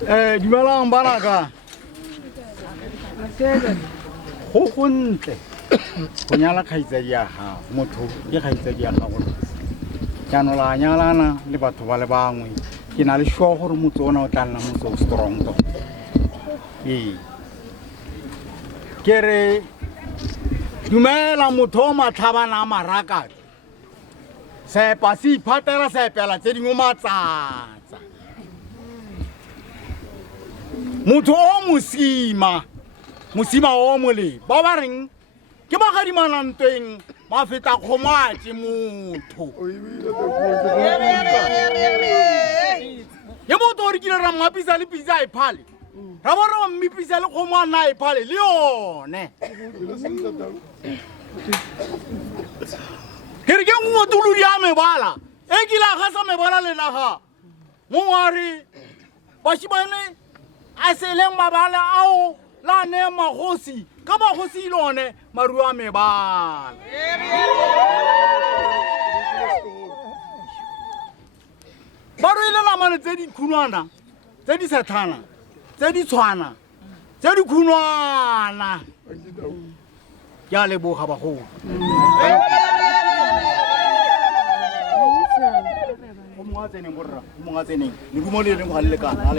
Dumelang bana ka. Go gontle. Go nyala kgaitsadi ya gago, motho ke kgaitsadi ya gago. Jaanong la nyalana le batho ba le bangwe. Ke na le sure gore motho ona o tla nna motho o strong to. Ke re dumela motho o matlhabana a maraka. Sepa se iphatela sepela tse dingwe matsatsa. Motho o mosima o mole ba ba reng ke ba ga di manantweng ba feta kgomatse motho ye motho o re kile ra mmapisa le pizza e phale ra bo re mmipisa le khomana e phale le yone ke re ke ngwe tulu ya mebala e ke la ga sa mebala le naga mo ngare ba shibane a seleng mabala ao la ne magosi ka magosi ilone maru a mebala ba re ile la mane tse di khunwana tse di sathana tse di tshwana tse di khunwana ya leboga ba go mo nga tseneng borra mo nga tseneng le dumole le mo ga le kana